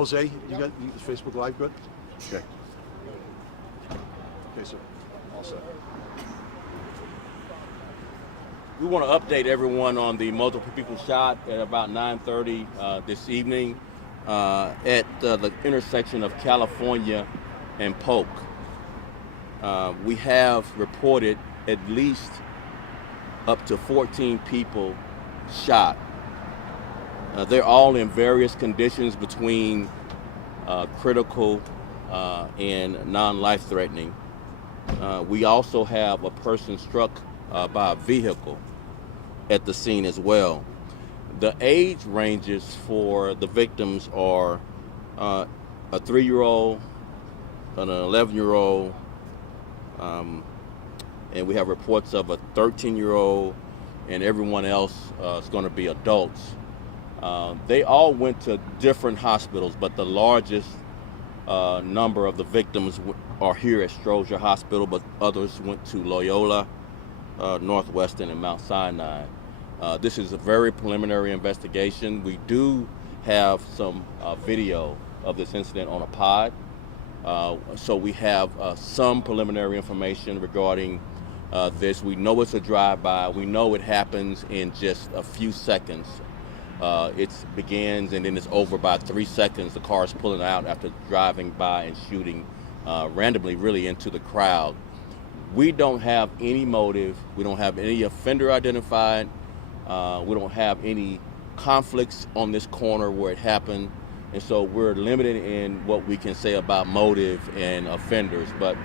Jose, you got Facebook Live good? Okay. Okay, sir. All set. We want to update everyone on the multiple people shot at about 9:30 this evening at the intersection of California and Polk. We have reported at least up to 14 people shot. They're all in various conditions between critical and non-life-threatening. We also have a person struck by a vehicle at the scene as well. The age ranges for the victims are a 3-year-old, an 11-year-old, and we have reports of a 13-year-old, and everyone else is going to be adults. They all went to different hospitals, but the largest number of the victims are here at Stroger Hospital, but others went to Loyola, Northwestern, and Mount Sinai. This is a very preliminary investigation. We do have some video of this incident on a pod. So we have some preliminary information regarding this. We know it's a drive-by. We know it happens in just a few seconds. It begins and then it's over by 3 seconds. The car is pulling out after driving by and shooting randomly really into the crowd. We don't have any motive. We don't have any offender identified. We don't have any conflicts on this corner where it happened. And so we're limited in what we can say about motive and offenders. But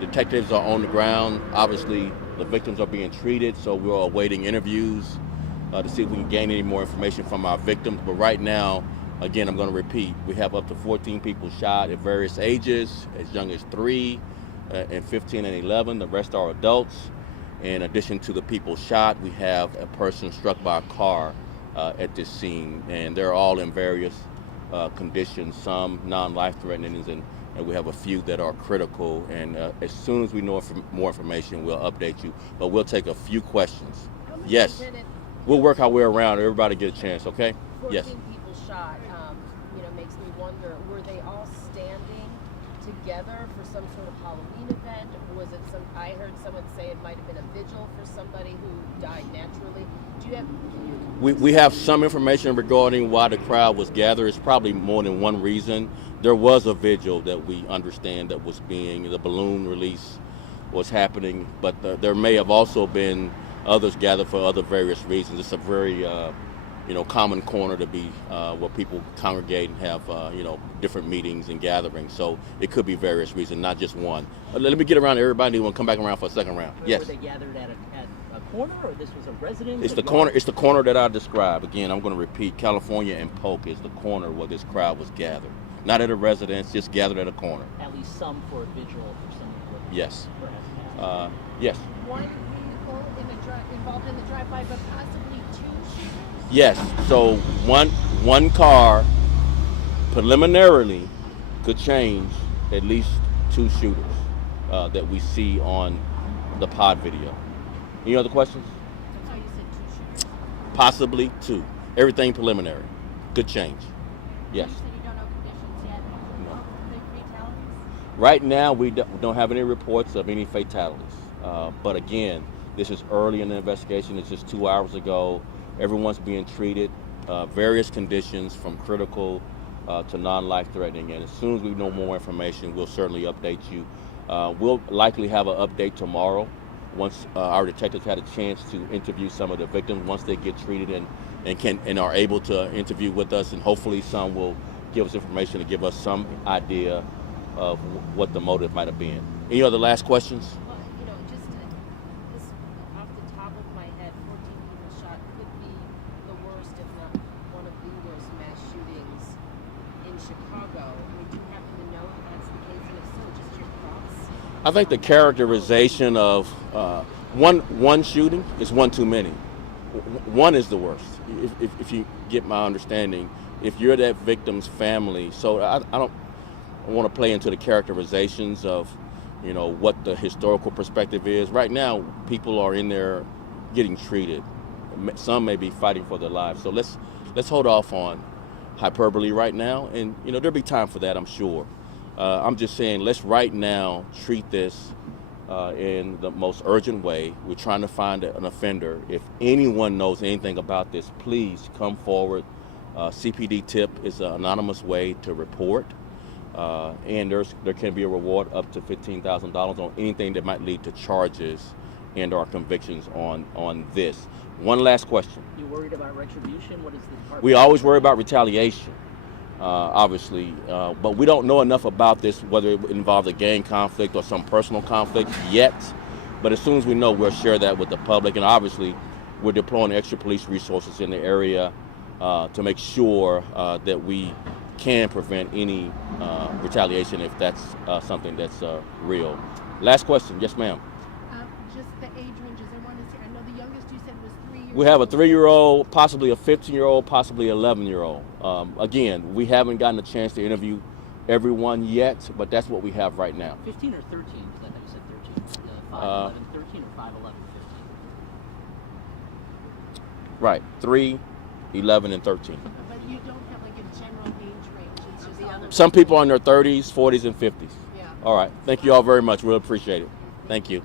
detectives are on the ground. Obviously, the victims are being treated, so we're awaiting interviews to see if we can gain any more information from our victims. But right now, again, I'm going to repeat, we have up to 14 people shot at various ages, as young as 3 and 15 and 11. The rest are adults. In addition to the people shot, we have a person struck by a car at this scene, and they're all in various conditions, some non-life-threatening, and we have a few that are critical. And as soon as we know more information, we'll update you. But we'll take a few questions. Yes, we'll work our way around. Everybody get a chance, okay? 14 Yes. people shot, makes me wonder, were they all standing together for some sort of Halloween event? Was it I heard someone say it might have been a vigil for somebody who died naturally. Do you have... We have some information regarding why the crowd was gathered. It's probably more than one reason. There was a vigil that we understand that was the balloon release was happening, but there may have also been others gathered for other various reasons. It's a very common corner to be where people congregate and have different meetings and gatherings. So it could be various reasons, not just one. Let me get around to everybody. Want to come back around for a second round? Yes. Were they gathered at a corner, or this was a residence? It's the corner. It's the corner that I described. Again, I'm going to repeat. California and Polk is the corner where this crowd was gathered. Not at a residence, just gathered at a corner. At least some for a vigil for some. Yes. Yes. One vehicle involved in the drive-by, but possibly 2 shooters? Yes. So one car preliminarily could change at least 2 shooters that we see on the pod video. Any other questions? So you said 2 shooters? Possibly 2. Everything preliminary. Could change. Yes. You said you don't know conditions yet. No. Big fatalities? Right now, we don't have any reports of any fatalities. But again, this is early in the investigation. It's just 2 hours ago. Everyone's being treated, various conditions from critical to non-life-threatening. And as soon as we know more information, we'll certainly update you. We'll likely have an update tomorrow once our detectives had a chance to interview some of the victims, once they get treated and are able to interview with us. And hopefully some will give us information to give us some idea of what the motive might have been. Any other last questions? Well, just off the top of my head, 14 people shot could be the worst, if not one of the worst mass shootings in Chicago. I mean, do you happen to know if that's the case? And if so, just your thoughts? I think the characterization of one shooting is one too many. One is the worst, if you get my understanding. If you're that victim's family, so I don't want to play into the characterizations of, what the historical perspective is. Right now, people are in there getting treated. Some may be fighting for their lives. So let's hold off on hyperbole right now, and there'll be time for that, I'm sure. I'm just saying, let's right now treat this in the most urgent way. We're trying to find an offender. If anyone knows anything about this, please come forward. CPD tip is an anonymous way to report, and there can be a reward up to $15,000 on anything that might lead to charges and/or convictions on this. One last question. You worried about retribution? What is the department? We always worry about retaliation, obviously, but we don't know enough about this, whether it involves a gang conflict or some personal conflict yet. But as soon as we know, we'll share that with the public. And obviously, we're deploying extra police resources in the area to make sure that we can prevent any retaliation if that's something that's real. Last question. Yes, ma'am. Just the age ranges. I want to say, I know the youngest you said was 3 years old. We have a 3-year-old, possibly a 15-year-old, possibly an 11-year-old. Again, we haven't gotten a chance to interview everyone yet, but that's what we have right now. 15 or 13? Because I know you said 13. 5'11", 13 or 5'11", 15? Right, 3, 11, and 13. But you don't have like a general age range. It's just all Some people are in their 30s, 40s, and 50s. Yeah. All right, thank you all very much. We'll appreciate it. Thank you.